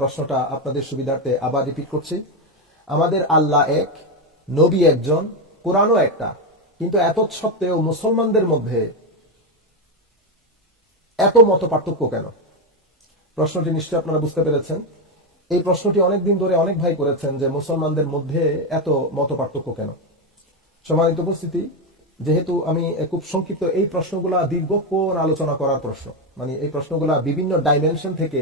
প্রশ্নটা আপনাদের সুবিধার্থে আবার রিপিট করছি। আমাদের আল্লাহ এক, নবী একজন, কোরআনও একটা। কিন্তু এত সত্ত্বেও মুসলমানদের মধ্যে এত মত পার্থক্য কেন? প্রশ্নটি নিশ্চয়ই আপনারা বুঝতে পেরেছেন। এই প্রশ্নটি অনেকদিন ধরে অনেক ভাই করেছেন যে মুসলমানদের মধ্যে এত মত পার্থক্য কেন? সম্মানিত উপস্থিতি, যেহেতু আমি খুব সংক্ষিপ্ত এই প্রশ্নগুলা দীর্ঘক্ষণ আলোচনা করার প্রশ্ন মানে এই প্রশ্নগুলা বিভিন্ন ডাইমেনশন থেকে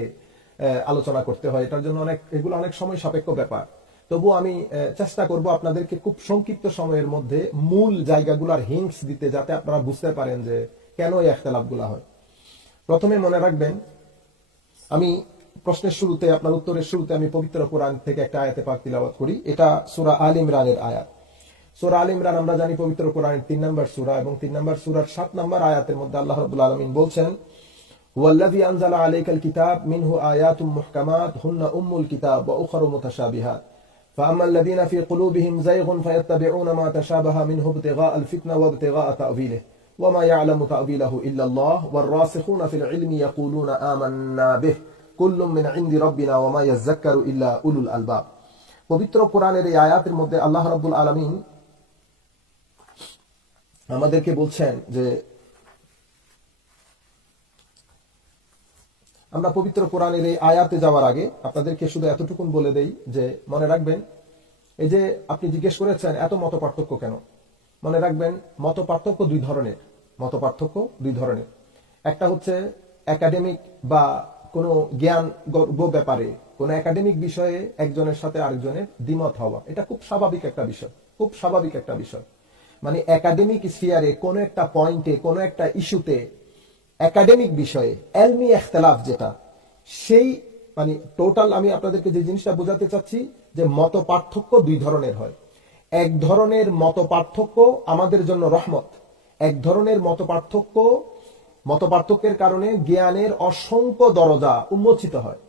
আলোচনা করতে হয়। এটার জন্য অনেক, এগুলো অনেক সময় সাপেক্ষ ব্যাপার। তবু আমি চেষ্টা করব আপনাদেরকে খুব সংক্ষিপ্ত সময়ের মধ্যে মূল জায়গাগুলার হিংস দিতে, যাতে আপনারা বুঝতে পারেন যে কেন এই একতলাপগুলা হয়। প্রথমে মনে রাখবেন, আমি প্রশ্নের শুরুতে, আপনার উত্তরের শুরুতে আমি পবিত্র কোরআন থেকে একটা আয়াতে পাক তিলাওয়াত করি। এটা সুরা আল ইমরানের আয়াত। সূরা আল ইমরান আমরা জানি পবিত্র কোরআনের তিন নম্বর সুরা এবং তিন নম্বর সূরার সাত নম্বর আয়াতের মধ্যে আল্লাহ রাব্বুল আলামিন বলছেন والذي أنزل عليك الكتاب منه آيات محكمات هن أم الكتاب وأخر متشابهات فأما الذين في قلوبهم زيغ فيتبعون ما تشابه منه ابتغاء الفتنة وابتغاء تأويله وما يعلم تأويله إلا الله والراسخون في العلم يقولون آمنا به كل من عند ربنا وما يذكر إلا أولو الألباب পবিত্র কোরআনের এই আয়াতের মধ্যে আল্লাহ রাব্বুল আলামিন আমাদেরকে বলছেন যে আমরা পবিত্র কোরআনের এই আয়াতে যাওয়ার আগে আপনাদেরকে শুধু এতটুকুন বলে দেই যে, মনে রাখবেন, এই যে আপনি জিজ্ঞেস করেছেন, এত মত পার্থক্য কেন? মনে রাখবেন মত পার্থক্য দুই ধরনের মত পার্থক্য দুই ধরনের। একটা হচ্ছে একাডেমিক বা কোনো জ্ঞান গর্ব ব্যাপারে, কোনো একাডেমিক বিষয়ে একজনের সাথে আরেকজনের দ্বিমত হওয়া। এটা খুব স্বাভাবিক একটা বিষয়, খুব স্বাভাবিক একটা বিষয়। মানে একাডেমিক স্ফিয়ারে কোনো একটা পয়েন্টে কোনো একটা ইস্যুতে একাডেমিক বিষয়ে, এলমি এখতলাফ যেটা, সেই মানে টোটাল আমি আপনাদেরকে যে জিনিসটা বোঝাতে চাচ্ছি, যে মত পার্থক্য দুই ধরনের হয়। এক ধরনের মত পার্থক্য আমাদের জন্য রহমত, এক ধরনের মত পার্থক্য মত পার্থক্যের কারণে জ্ঞানের অসংখ্য দরজা উন্মোচিত হয়।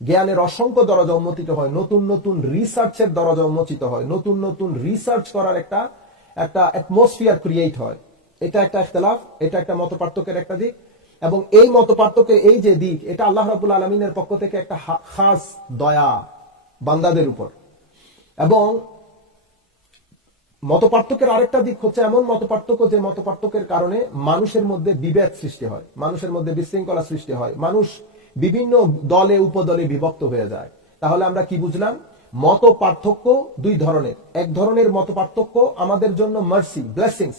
জ্ঞানের অসংখ্য দরজা উন্মোচিত হয়, নতুন নতুন রিসার্চের দরজা উন্মোচিত হয়, নতুন নতুন রিসার্চ করার একটা একটা অ্যাটমসফিয়ার ক্রিয়েট হয়। এটা একটা ইখতলাফ, এটা একটা মত পার্থক্যের একটা দিক। এবং এই মত পার্থক্যের এই যে দিক, এটা আল্লাহ রাবুল আলমিনের পক্ষ থেকে একটা খাস দয়া বান্দাদের উপর। এবং মত পার্থক্যের আরেকটা দিক হচ্ছে এমন মত পার্থক্য যে মত পার্থক্যের কারণে মানুষের মধ্যে বিভেদ সৃষ্টি হয়, মানুষের মধ্যে বিশৃঙ্খলা সৃষ্টি হয়। মানুষ বিভিন্ন দলে, উপদলে বিভক্ত হয়ে যায়। তাহলে আমরা কি বুঝলাম? মত পার্থক্য দুই ধরনের। এক ধরনের মত পার্থক্য আমাদের জন্য মার্সি ব্লেসিংস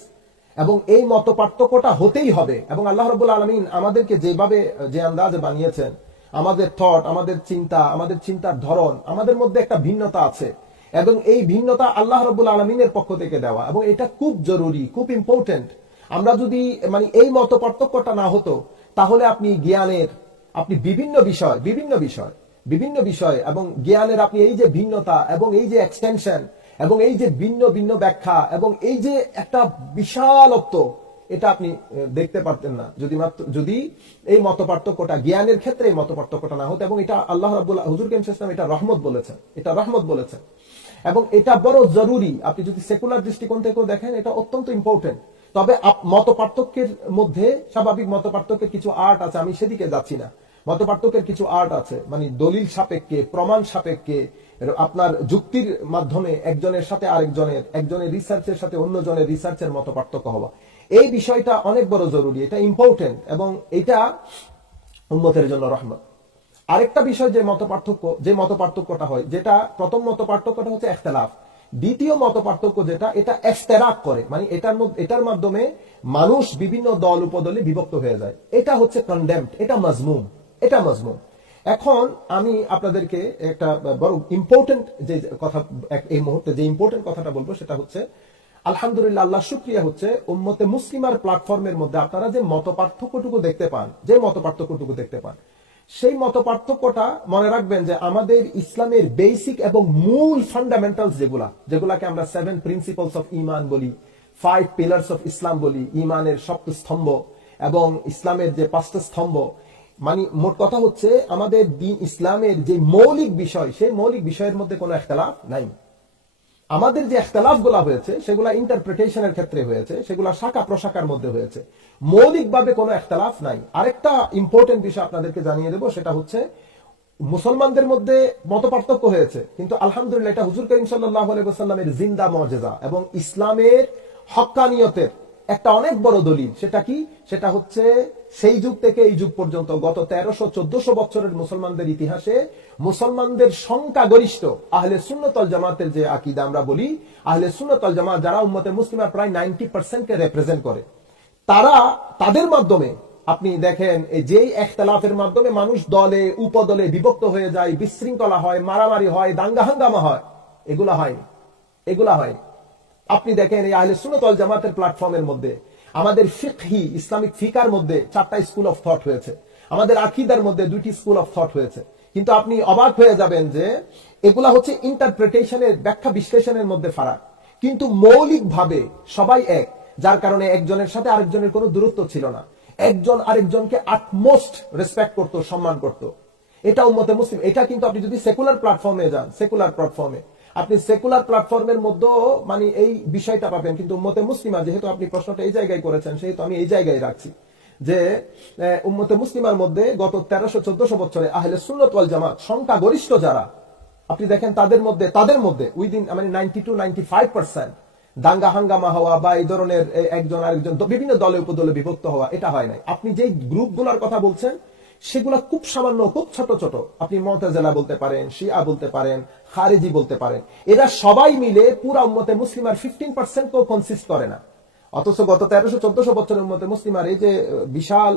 এবং এই মত পার্থক্যটা হতেই হবে। এবং আল্লাহ রবুল আলমিন আমাদেরকে যেভাবে, যে আন্দাজে বানিয়েছেন, আমাদের থট আমাদের চিন্তা, আমাদের চিন্তার ধরন, আমাদের মধ্যে একটা ভিন্নতা আছে। এবং এই ভিন্নতা আল্লাহ রবুল আলমিনের পক্ষ থেকে দেওয়া। এবং এটা খুব জরুরি, খুব ইম্পর্টেন্ট আমরা যদি মানে এই মত পার্থক্যটা না হতো, তাহলে আপনি জ্ঞানের, আপনি বিভিন্ন বিষয় বিভিন্ন বিষয় বিভিন্ন বিষয় এবং জ্ঞানের আপনি এই যে ভিন্নতা এবং এই যে এক্সটেনশন এবং এই যে ভিন্ন ভিন্ন ব্যাখ্যা এবং এই যে একটা বিশালত্ব, এটা আপনি দেখতে পারতেন না। যদি যদি এই মত পার্থক্যটা জ্ঞানের ক্ষেত্রে এই মত পার্থক্যটা না হতো এবং এটা আল্লাহ রাবুল্লাহ হুজুর কেম ইসলাম এটা রহমত বলেছেন। এটা রহমত বলেছেন। এবং এটা বড় জরুরি। আপনি যদি সেকুলার দৃষ্টিকোণ থেকেও দেখেন, এটা অত্যন্ত ইম্পর্টেন্ট তবে মত পার্থক্যের মধ্যে স্বাভাবিক মত পার্থক্যের কিছু আর্ট আছে, আমি সেদিকে যাচ্ছি না। মত পার্থক্যের কিছু আর্ট আছে। মানে দলিল সাপেক্ষে, প্রমাণ সাপেক্ষে আপনার যুক্তির মাধ্যমে একজনের সাথে আরেকজনের, একজনের রিসার্চের সাথে অন্যজনের রিসার্চের মত পার্থক্য হওয়া। এই বিষয়টা অনেক বড় জরুরি, এটা ইম্পর্টেন্ট এবং এটা উন্মতের জন্য রহমত। আরেকটা বিষয় যে মত পার্থক্য, যে মত পার্থক্যটা হয়, যেটা প্রথম মত পার্থক্যটা হচ্ছে একতলাফ দ্বিতীয় মত পার্থক্য যেটা, এটা এস্তেরাক করে মানে এটার এটার মাধ্যমে মানুষ বিভিন্ন দল, উপদলে বিভক্ত হয়ে যায়। এটা হচ্ছে কন্ডেমড এটা মজমুম এটা মজমুম। এখন আমি আপনাদেরকে একটা বড় ইম্পর্টেন্ট যে কথা এই মুহূর্তে যে ইম্পর্টেন্ট কথাটা বলব সেটা হচ্ছে, আলহামদুলিল্লাহ আল্লাহ শুক্রিয়া হচ্ছে উম্মতে মুসলিমার প্ল্যাটফর্মের মধ্যে আপনারা যে মত পার্থক্যটুকু দেখতে পান, যে মত পার্থক্যটুকু দেখতে পান, সেই মত পার্থক্যটা মনে রাখবেন যে আমাদের ইসলামের বেসিক এবং মূল ফান্ডামেন্টালস যেগুলা, যেগুলাকে আমরা সেভেন প্রিন্সিপালস অফ ইমান বলি ফাইভ পিলার্স অফ ইসলাম বলি, ইমানের সপ্ত স্তম্ভ এবং ইসলামের যে পাঁচটা স্তম্ভ মানে মোট কথা হচ্ছে, আমাদের দিন ইসলামের যে মৌলিক বিষয়, সেই মৌলিক বিষয়ের মধ্যে কোনো একতলাফ নাই। আমাদের যে একতলাফগুলা হয়েছে, সেগুলা ইন্টারপ্রিটেশনের ক্ষেত্রে হয়েছে, সেগুলা শাখা প্রশাখার মধ্যে হয়েছে। মৌলিকভাবে কোনো একতলাফ নাই। আরেকটা ইম্পর্টেন্ট বিষয় আপনাদেরকে জানিয়ে দেবো, সেটা হচ্ছে, মুসলমানদের মধ্যে মত পার্থক্য হয়েছে, কিন্তু আলহামদুলিল্লাহ এটা হুজুর করিম সাল্লাহ আলাইসাল্লামের জিন্দা মর্যাদা এবং ইসলামের হক্কানিয়তের একটা অনেক বড় দলিল, সেটা কি? সেটা হচ্ছে সেই যুগ থেকে এই যুগ পর্যন্ত, গত তেরোশো চোদ্দশো বছরের মুসলমানদের ইতিহাসে মুসলমানদের সংখ্যাগরিষ্ঠ আহলে সুন্নতল জামাতের যে আকিদা আমরা বলি, আহলে সুন্নতল জামাত যারা উম্মতে মুসলিমার প্রায় নাইনটি পার্সেন্টকে রেপ্রেজেন্ট করে, তারা তাদের মাধ্যমে, আপনি দেখেন যেই একতলাফের মাধ্যমে মানুষ দলে, উপদলে বিভক্ত হয়ে যায়, বিশৃঙ্খলা হয়, মারামারি হয়, দাঙ্গা হাঙ্গামা হয়, এগুলা হয়নি। এগুলা হয়নি। আপনি দেখেন এই আহলে সুনতল জামাতের প্ল্যাটফর্মের মধ্যে, আমাদের ফিকহি, ইসলামিক ফিকার মধ্যে চারটা স্কুল অফ থট হয়েছে। আমাদের আকিদার মধ্যে দুইটি স্কুল অফ থট হয়েছে। কিন্তু আপনি অবাক হয়ে যাবেন যে, এগুলা হচ্ছে ইন্টারপ্রিটেশনের ব্যাখ্যা বিশ্লেষণের মধ্যে ফারাক। কিন্তু মৌলিকভাবে সবাই এক, যার কারণে একজনের সাথে আরেকজনের কোনো দূরত্ব ছিল না। একজন আরেকজনকে আটমোস্ট রেসপেক্ট করত, সম্মান করত। এটা উম্মতে মুসলিম, এটা কিন্তু আপনি যদি সেকুলার প্ল্যাটফর্মে যান সেকুলার প্ল্যাটফর্মে আপনি সেকুলার প্ল্যাটফর্মের মধ্যেও মানে এই বিষয়টা পাবেন। কিন্তু উম্মতে মুসলিমা, যেহেতু আপনি প্রশ্নটা এই জায়গায় করেছেন, সেহেতু আমি এই জায়গায় রাখছি যে উম্মতে মুসলিমার মধ্যে গত তেরোশো চোদ্দশো বছরে আহলে সুন্নত ওয়াল জামাত সংখ্যাগরিষ্ঠ যারা, আপনি দেখেন তাদের মধ্যে তাদের মধ্যে উইদিন মানে ninety two ninety five percent দাঙ্গা হাঙ্গামা হওয়া বা এই ধরনের একজন আরেকজন বিভিন্ন দলে উপদলে বিভক্ত হওয়া, এটা হয় নাই। আপনি যেই গ্রুপগুলোর কথা বলছেন, সেগুলো খুব সামান্য, খুব ছোট ছোট। আপনি মমতাজেলা বলতে পারেন, শিয়া বলতে পারেন খারেজি বলতে পারেন এরা সবাই মিলে পুরা উম্মতে মুসলিমার ফিফটিন পার্সেন্ট কেউ কনসিস্ট করে না। অথচ গত তেরোশো, চোদ্দশো বছরের মধ্যে মুসলিমার এই যে বিশাল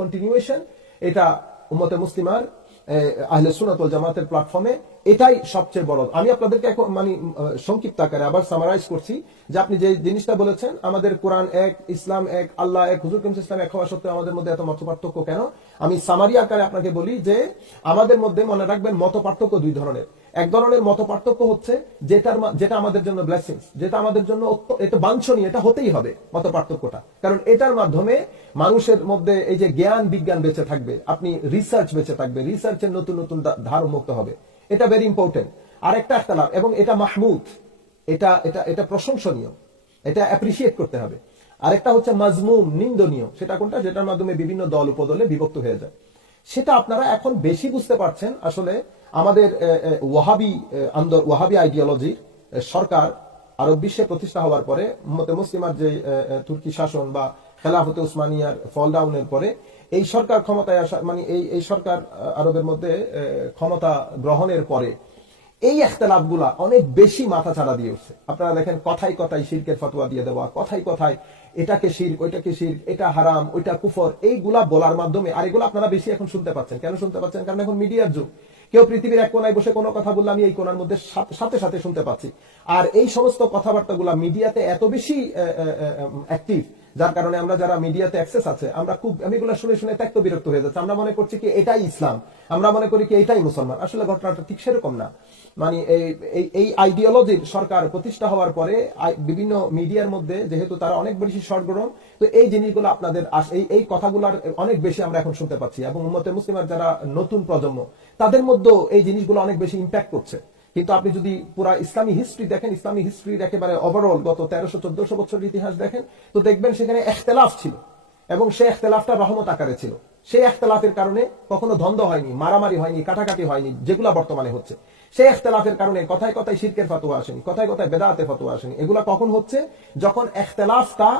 কন্টিনিউয়েশন এটা উম্মতে মুসলিমার আহলে জামাতের প্ল্যাটফর্মে এটাই সবচেয়ে বড়। আমি আপনাদেরকে এখন মানে সংক্ষিপ্ত আকারে আবার সামারাইজ করছি যে আপনি যে জিনিসটা বলেছেন, আমাদের কোরআন এক, ইসলাম এক, আল্লাহ এক, হুজুর কিমস ইসলাম এক হওয়া সত্ত্বেও আমাদের মধ্যে এত মত পার্থক্য কেন? আমি সামারি আকারে আপনাকে বলি যে, আমাদের মধ্যে মনে রাখবেন মত পার্থক্য দুই ধরনের। এক ধরনের মত পার্থক্য হচ্ছে যেটার যেটা আমাদের জন্য ব্লেসিংস যেটা আমাদের জন্য এটা বাঞ্ছনীয়, এটা হতেই হবে মত পার্থক্যটা কারণ এটার মাধ্যমে মানুষের মধ্যে এই যে জ্ঞান বিজ্ঞান বেঁচে থাকবে, আপনি রিসার্চ বেঁচে থাকবে রিসার্চের নতুন নতুন ধার মুক্ত হবে। এটা ভেরি ইম্পর্টেন্ট আর একটা একতলাফ এবং এটা মাহমুদ, এটা এটা এটা প্রশংসনীয়। এটা অ্যাপ্রিসিয়েট করতে হবে। আরেকটা হচ্ছে মাজমুম, নিন্দনীয়। সেটা কোনটা? যেটার মাধ্যমে বিভিন্ন দল উপদলে বিভক্ত হয়ে যায়। সেটা আপনারা এখন বেশি বুঝতে পারছেন। আসলে আমাদের ওয়াহাবি এ, আন্দো- ওয়াহাবি আইডিওলজির সরকার আরব বিশ্বে প্রতিষ্ঠা হওয়ার পরে মতে মুসলিমার যে তুর্কি শাসন বা খেলাফতে উসমানিয়ার ফল ডাউনের পরে এই সরকার ক্ষমতায় আসা মানে এই এই সরকার আরবের মধ্যে ক্ষমতা গ্রহণের পরে এই একতলাফ অনেক বেশি মাথা ছাড়া দিয়ে উঠছে। আপনারা দেখেন কথাই কথাই শিরকের ফতোয়া দিয়ে দেওয়া কথাই কথাই এটাকে শির্ক, ওইটাকে শির্ক, এটা হারাম, ওইটা কুফর, এইগুলা বলার মাধ্যমে, আর এগুলো আপনারা বেশি এখন শুনতে পাচ্ছেন। কেন শুনতে পাচ্ছেন? কারণ এখন মিডিয়ার যুগ। কেউ পৃথিবীর এক কোনায় বসে কোনো কথা বললে আমি এই কোনার মধ্যে সাথে- সাথে শুনতে পাচ্ছি। আর এই সমস্ত কথাবার্তাগুলা মিডিয়াতে এত বেশি অ্যাক্টিভ যার কারণে আমরা যারা মিডিয়াতে অ্যাক্সেস আছে, আমরা খুব আমি এগুলো শুনে শুনে ত্যক্ত বিরক্ত হয়ে যাচ্ছে। আমরা মনে করছি কি এটাই ইসলাম। আমরা মনে করি কি এটাই মুসলমান। আসলে ঘটনাটা ঠিক সেরকম না। মানে এই এই- আইডিওলজির সরকার প্রতিষ্ঠা হওয়ার পরে বিভিন্ন মিডিয়ার মধ্যে যেহেতু তারা অনেক বেশি সরগরম, তো এই জিনিসগুলো আপনাদের এই এই কথাগুলোর অনেক বেশি আমরা এখন শুনতে পাচ্ছি। এবং উম্মতে মুসলিমার যারা নতুন প্রজন্ম, তাদের মধ্যেও এই জিনিসগুলো অনেক বেশি ইম্প্যাক্ট করছে। কিন্তু আপনি যদি পুরা ইসলামী হিস্ট্রি দেখেন, ইসলামী হিস্ট্রির একেবারে ওভারঅল গত তেরোশো, চোদ্দশো বছরের ইতিহাস দেখেন, তো দেখবেন সেখানে এখতেলাফ ছিল এবং সেই এখতেলাফটা রহমত আকারে ছিল। সেই এখতেলাফের কারণে কখনো দ্বন্দ্ব হয়নি, মারামারি হয়নি, কাটাকাটি হয়নি, যেগুলা বর্তমানে হচ্ছে। সেই এখতেলাফের কারণে কথায় কথায় শিরকের ফতোয়া আসেনি, কথায় কথায় বেদাতে ফতোয়া আসেনি। এগুলা কখন হচ্ছে? যখন এখতেলাফটা,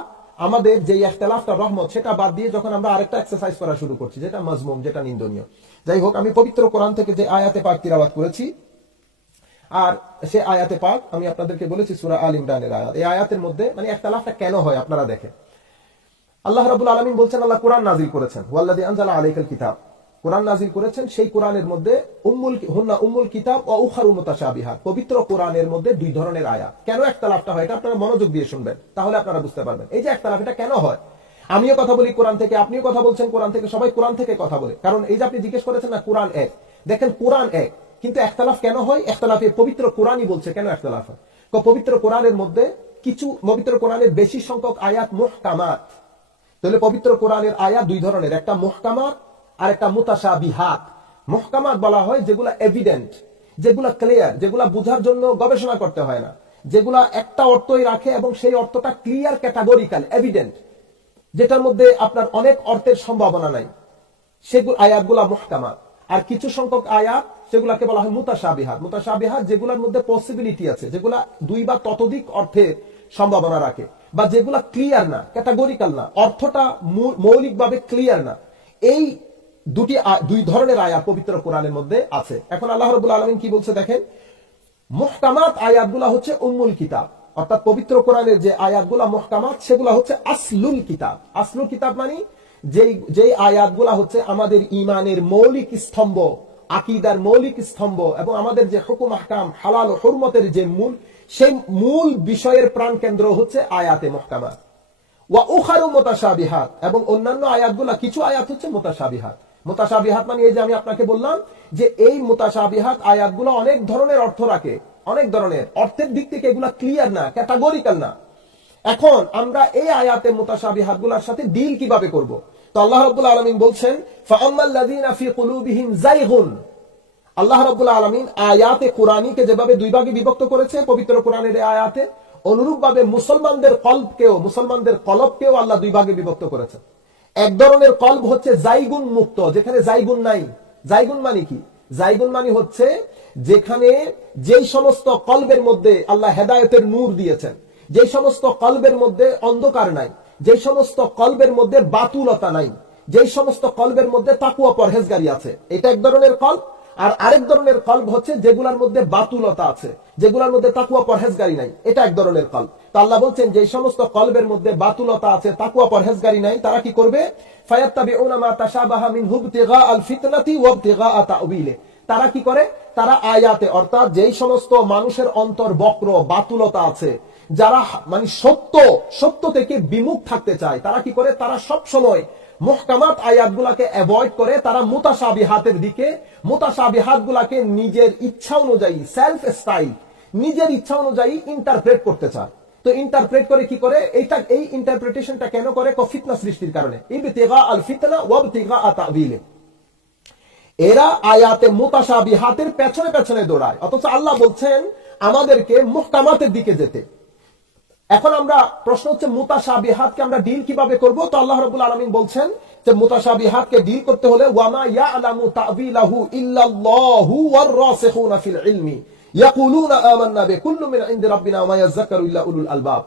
আমাদের যে এখতেলাফটা রহমত, সেটা বাদ দিয়ে যখন আমরা আরেকটা এক্সারসাইজ করা শুরু করছি, যেটা মজমুম, যেটা নিন্দনীয়। যাই হোক, আমি পবিত্র কোরআন থেকে যে আয়াতে পাক তিরাবাত করেছি আর সে আয়াতে পাক আমি আপনাদেরকে বলেছি সুরা আল ইমরানের আয়াত। এই আয়াতের মধ্যে মানে একতলাফটা কেন হয় আপনারা দেখেন। আল্লাহ রাবুল আলমিন বলছেন, আল্লাহ কোরআন নাজিল করেছেন। ওয়াল্লাদি আনজালা আলাইকাল কিতাব। কোরআন নাজিল করেছেন, সেই কোরআনের মধ্যে উম্মুল হুন্না উম্মুল কিতাব ও উখারু মুতাশাবিহাত। পবিত্র কোরআনের মধ্যে দুই ধরনের আয়াত। কেন একতলাফটা হয়? এটা আপনারা মনোযোগ দিয়ে শুনবেন, তাহলে আপনারা বুঝতে পারবেন। এই যে একতলাফ, এটা কেন হয়? আমিও কথা বলি কোরআন থেকে, আপনিও কথা বলছেন কোরআন থেকে, সবাই কোরআন থেকে কথা বলে। কারণ এই যে আপনি জিজ্ঞেস করেছেন না কোরআন এক। দেখেন কোরআন এক কিন্তু একতলাফ কেন হয়? একতলাফে পবিত্র কোরআনই বলছে, কেন একতলাফ হয়? পবিত্র কোরআনের মধ্যে কিছু, পবিত্র কোরআনের বেশি সংখ্যক আয়াত মুহকামাত। তাহলে পবিত্র কোরআনের আয়াত দুই ধরনের, একটা মুহকামাত আর একটা মুতাসা বিহাত মুহকামাত বলা হয় যেগুলা এভিডেন্ট যেগুলা ক্লিয়ার যেগুলা বুঝার জন্য গবেষণা করতে হয় না। যেগুলা একটা অর্থই রাখে এবং সেই অর্থটা ক্লিয়ার ক্যাটাগরিক্যাল এভিডেন্ট যেটার মধ্যে আপনার অনেক অর্থের সম্ভাবনা নাই। সেগুলো আয়াতগুলা মুহকামাত। আর কিছু সংখ্যক আয়াত সেগুলাকে বলা হয় মুতাসাবিহাত মুতাসাবিহাত যেগুলোর মধ্যে পসিবিলিটি আছে, যেগুলা দুই বা ততোধিক অর্থে সম্ভাবনা রাখে, বা যেগুলা ক্লিয়ার না ক্যাটাগরিক্যাল না, অর্থটা মৌলিকভাবে ক্লিয়ার না, এই দুটি দুই ধরনের আয়াত পবিত্র কোরআনের মধ্যে আছে। এখন আল্লাহ রবুল্লা আলমিন কি বলছে দেখেন? মুহকামাত আয়াতগুলা হচ্ছে উম্মুল কিতাব, অর্থাৎ পবিত্র কোরআনের যে আয়াতগুলা মুহকামাত, সেগুলা হচ্ছে আসলুল কিতাব। আসলুল কিতাব মানে যেই যেই আয়াতগুলা হচ্ছে আমাদের ইমানের মৌলিক স্তম্ভ আকিদার মৌলিক স্তম্ভ এবং আমাদের যে হুকুম, আহকাম, হালাল ও হুরমতের যে মূল, সেই মূল বিষয়ের প্রাণ কেন্দ্র হচ্ছে আয়াতে মুহকামাত ওয়া উখারু মুতাশাবিহাত এবং অন্যান্য আয়াতগুলা, কিছু আয়াত হচ্ছে মুতাশাবিহাত। মুতাশাবিহাত মানে এই যে আমি আপনাকে বললাম যে এই মুতাশাবিহাত আয়াতগুলো অনেক ধরনের অর্থ রাখে, অনেক ধরনের। অর্থের দিক থেকে এগুলা ক্লিয়ার না ক্যাটাগরিক্যাল না। এখন আমরা এই আয়াতে মুতাশাবিহাতগুলার সাথে ডিল কীভাবে করব? তো আল্লাহ রাব্বুল আলামিন বলছেন আল্লাহ রাব্বুল আলামিন আয়াতে কোরআনীকে যেভাবে দুই ভাগে বিভক্ত করেছে, পবিত্র কোরআনের আয়াতে, অনুরূপভাবে মুসলমানদের কল্পকেও, মুসলমানদের কলবকেও আল্লাহ দুই ভাগে বিভক্ত করেছে। এক ধরনের কল্প হচ্ছে জাইগুন মুক্ত, যেখানে জাইগুন নাই। জাইগুন মানে কি? জাইগুন মানে হচ্ছে যেখানে যেই সমস্ত কল্বের মধ্যে আল্লাহ হেদায়েতের নূর দিয়েছেন যে সমস্ত কল্পের মধ্যে অন্ধকার নাই। যে সমস্ত কল্বের মধ্যে বাতুলতা নাই, যে সমস্ত কল্বের মধ্যে তাকুয়া পরহেজগারি আছে, এটা এক ধরনের কল্প আর আরেক ধরনের কল্প হচ্ছে যেগুলোর মধ্যে বাতুলতা আছে, যেগুলোর মধ্যে তাকুয়া পরহেজগারি নাই, এটা এক ধরনের কল্প তো আল্লাহ বলছেন, যে সমস্ত কল্বের মধ্যে বাতুলতা আছে, তাকুয়া পরহেজগারি নাই, তারা কি করবে? ফায়াত্তাবিউনা মা তাশাবাহা মিনহু ইবতিগা আল ফিতনাতি ওয়া ইবতিগা তাউবিলে তারা কি করে? তারা আয়াতে, অর্থাৎ যেই সমস্ত মানুষের অন্তর বক্র, বাতুলতা আছে, যারা মানে সত্য সত্য থেকে বিমুখ থাকতে চায়, তারা কি করে? তারা সব সময় মুহকামাত আয়াতগুলাকে অ্যাভয়েড করে, তারা মুতাসাবিহাতের দিকে মুতাসাবিহাত গুলাকে নিজের ইচ্ছা অনুযায়ী সেলফ স্টাইল নিজের ইচ্ছা অনুযায়ী ইন্টারপ্রেট করতে চায়। তো ইন্টারপ্রেট করে কি করে? এইটা, এই ইন্টারপ্রিটেশনটা কেন করে? ক ফিতনা সৃষ্টির কারণে। ইবতিগা আল ফিতনা ওয়াবতিগা তাবিলে। এরা আয়াতে মুতাসাবিহাতের পেছনে পেছনে দৌড়ায়। অথচ আল্লাহ বলছেন, আমাদেরকে মুহকামাতের দিকে যেতে। এখন আমরা প্রশ্ন হচ্ছে মুতাসাবিহাতকে আমরা ডিল কীভাবে করব? তো আল্লাহ রাব্বুল আলামিন বলছেন যে মুতাসাবিহাতকে ডিল করতে হলে, ওয়ামা তাবিলাহু ইল্লাল্লাহু ওয়ার রাসিখুনা ফিল ইলমি। ইয়াকুলুনা আমান্না বিকুল্লু মিন ইনদি রাব্বিনা ওয়া ইয়াযাক্কারু ইল্লা উলুল আলবাব।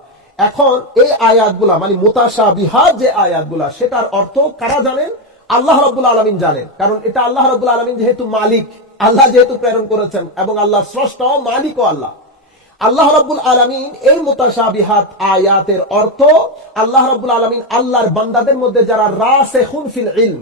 এখন এই আয়াতগুলা মানে মুতাসাবিহাত যে আয়াতগুলা, সেটার অর্থ কারা জানেন? আল্লাহ রাব্বুল আলামিন জানেন। কারণ এটা আল্লাহ রাব্বুল আলামিন যেহেতু মালিক, আল্লাহ যেহেতু প্রেরণ করেছেন এবং আল্লাহ স্রষ্টা মালিকও আল্লাহ। আল্লাহ রাব্বুল আলামিন এই মুতাশাবিহাত আয়াতের অর্থ আল্লাহ রাব্বুল আলামিন আল্লাহর বান্দাদের মধ্যে যারা রাসিখুন ফিল ইলম,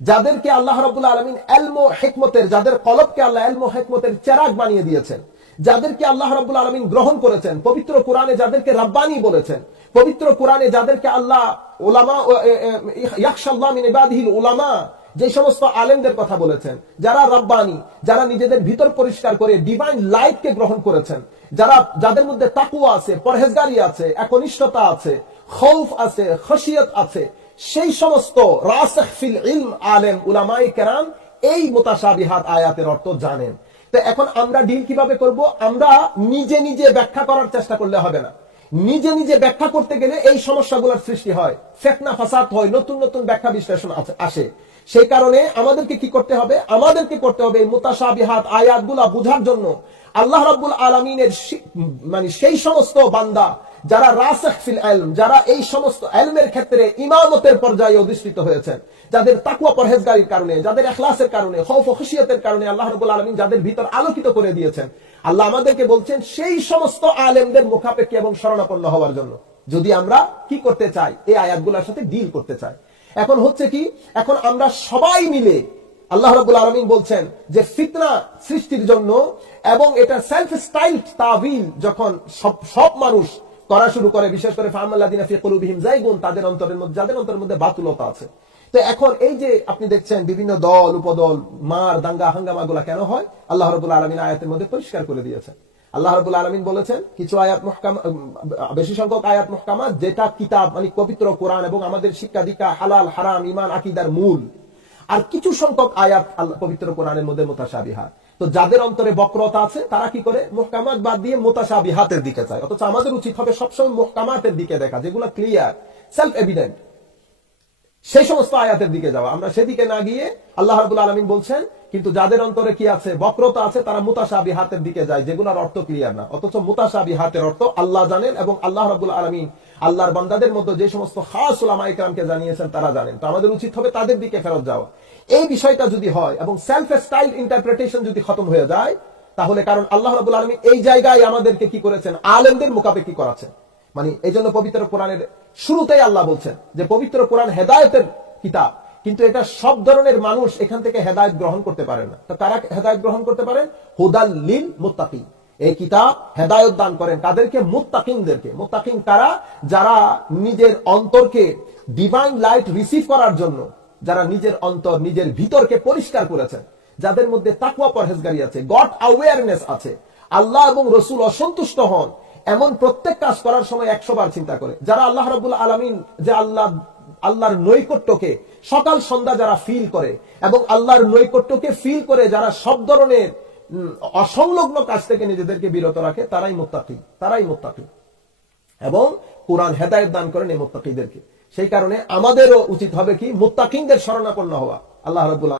যাদেরকে আল্লাহ রাব্বুল আলামিন ইলম ও হিকমতের, যাদের কলবকে আল্লাহ ইলম হেকমতের চেরাক বানিয়ে দিয়েছেন। যাদেরকে আল্লাহ রাব্বুল আলামিন গ্রহণ করেছেন পবিত্র কোরআনে যাদেরকে রাব্বানি বলেছেন পবিত্র কোরআনে যাদেরকে আল্লাহ ওলামা ও, এ, এ, ইয়াখশাল্লাহ মিন ইবাদিহিল উলামা যে সমস্ত আলেমদের কথা বলেছেন যারা রব্বানি যারা নিজেদের ভিতর পরিষ্কার করে ডিভাইন লাইফকে গ্রহণ করেছেন যারা যাদের মধ্যে তাকুয়া আছে পরহেজগারি আছে একনিষ্ঠতা আছে খৌফ আছে খসিয়ত আছে সেই সমস্ত রাসিখ ইলম আলেম উলামাই কেরাম এই মুতাশাবিহাত আয়াতের অর্থ জানেন। তো এখন আমরা ডিল কীভাবে করব? আমরা নিজে নিজে ব্যাখ্যা করার চেষ্টা করলে হবে না। নিজে নিজে ব্যাখ্যা করতে গেলে এই সমস্যাগুলোর সৃষ্টি হয়। ফেতনা, ফাসাদ হয়, নতুন নতুন ব্যাখ্যা বিশ্লেষণ আসে। সেই কারণে আমাদেরকে কি করতে হবে? আমাদেরকে করতে হবে মোতাসাবিহাত আয়াতগুলা বুঝার জন্য আল্লাহ রাব্বুল আলমিনের মানে সেই সমস্ত বান্দা যারা রাসিখ ফিল ইলম যারা এই সমস্ত ইলমের ক্ষেত্রে ইমামতের পর্যায়ে অধিষ্ঠিত হয়েছেন, যাদের তাকুয়া পরহেজগারির কারণে, যাদের ইখলাসের কারণে, খৌফ খুশিয়তের কারণে আল্লাহ রাব্বুল আলামিন যাদের ভিতর আলোকিত করে দিয়েছেন, আল্লাহ আমাদেরকে বলছেন সেই সমস্ত আলেমদের মুখাপেক্ষী এবং শরণাপন্ন হওয়ার জন্য। যদি আমরা কি করতে চাই? এই আয়াতগুলোর সাথে ডিল করতে চাই। এখন হচ্ছে কি? এখন আমরা সবাই মিলে আল্লাহ রাব্বুল আলামিন বলছেন যে ফিতনা সৃষ্টির জন্য এবং এটা সেলফ স্টাইল তাবিল যখন সব সব মানুষ করা শুরু করে, বিশেষ করে ফাহমাল্লাদিনা ফি কুলুবিহিম তাদের অন্তরের মধ্যে যাদের অন্তরের মধ্যে বাতুলতা আছে। তো এখন এই যে আপনি দেখছেন বিভিন্ন দল, উপদল, মার, দাঙ্গা হাঙ্গামা গুলা কেন হয়? আল্লাহ রাব্বুল আলামিন আয়াতের মধ্যে পরিষ্কার করে দিয়েছেন। আল্লাহ রাব্বুল আলামিন বলেছেন, কিছু আয়াত মুহকাম বেশি সংখ্যক আয়াত মুহকামা যেটা কিতাব মানে পবিত্র কোরআন এবং আমাদের শিক্ষা দীক্ষা, হালাল, হারাম ইমান আকিদার মূল। আর কিছু সংখ্যক আয়াত পবিত্র কোরআনের মধ্যে মোতাসাবিহাত তো যাদের অন্তরে বক্রতা আছে, তারা কি করে? মুহকামাত বাদ দিয়ে মোতাসাবিহাতের দিকে যায়। অথচ আমাদের উচিত হবে সবসময় মুহকামাতের দিকে দেখা, যেগুলো ক্লিয়ার সেলফ এভিডেন্ট সেই সমস্ত আয়াতের দিকে যাওয়া। আমরা সেদিকে না গিয়ে আল্লাহ রাবুল আলমিন বলছেন, কিন্তু যাদের অন্তরে কি আছে? বক্রতা আছে, তারা মুতাসাবি হাতের দিকে যায়, যেগুলোর অর্থ ক্লিয়ার না। অথচ মুতাসাবি হাতের অর্থ আল্লাহ জানেন এবং আল্লাহ রাবুল আলমিন আল্লাহর বান্দাদের মধ্যে যে সমস্ত খাস উলামা ইকরামকে জানিয়েছেন, তারা জানেন। তো আমাদের উচিত হবে তাদের দিকে ফেরত যাওয়া। এই বিষয়টা যদি হয় এবং সেলফ স্টাইল ইন্টারপ্রিটেশন যদি খতম হয়ে যায়, তাহলে কারণ আল্লাহ রাবুল আলমী এই জায়গায় আমাদেরকে কি করেছেন? আলেমদের মোকাবেকি করাচ্ছেন। মানে এই জন্য পবিত্র কোরআনের শুরুতেই আল্লাহ বলছেন যে, পবিত্র কোরআন হেদায়তের কিতাব। কিন্তু এটা সব ধরনের মানুষ এখান থেকে হেদায়ত গ্রহণ করতে পারে না। তো তারা হেদায়ত গ্রহণ করতে পারেন হুদাল লিল মুত্তাকি এই কিতাব হেদায়ত দান করেন তাদেরকে মুত্তাকিনদেরকে। মুত্তাকিন তারা যারা নিজের অন্তরকে ডিভাইন লাইট রিসিভ করার জন্য যারা নিজের অন্তর, নিজের ভিতরকে পরিষ্কার করেছেন, যাদের মধ্যে তাকুয়া পরহেজগারি আছে গড অ্যাওয়ারনেস আছে, আল্লাহ এবং রসুল অসন্তুষ্ট হন, এমন প্রত্যেক কাজ করার সময় একশো বার চিন্তা করে। যারা আল্লাহ রবুল আলমিন, যে আল্লাহ, আল্লাহর নৈকট্যকে সকাল সন্ধ্যা যারা ফিল করে এবং আল্লাহর নৈকট্যকে ফিল করে যারা সব ধরনের অসংলগ্ন কাজ থেকে নিজেদেরকে বিরত রাখে, তারাই মোত্তাকি তারাই মোত্তাকি। এবং কোরআন হেদায়ত দান করেন এই মোত্তাকিদেরকে। সেই কারণে আমাদেরও উচিত হবে কি মুত্তাকিনদের শরণাপন্ন হওয়া। আল্লাহ রবুল্লাহ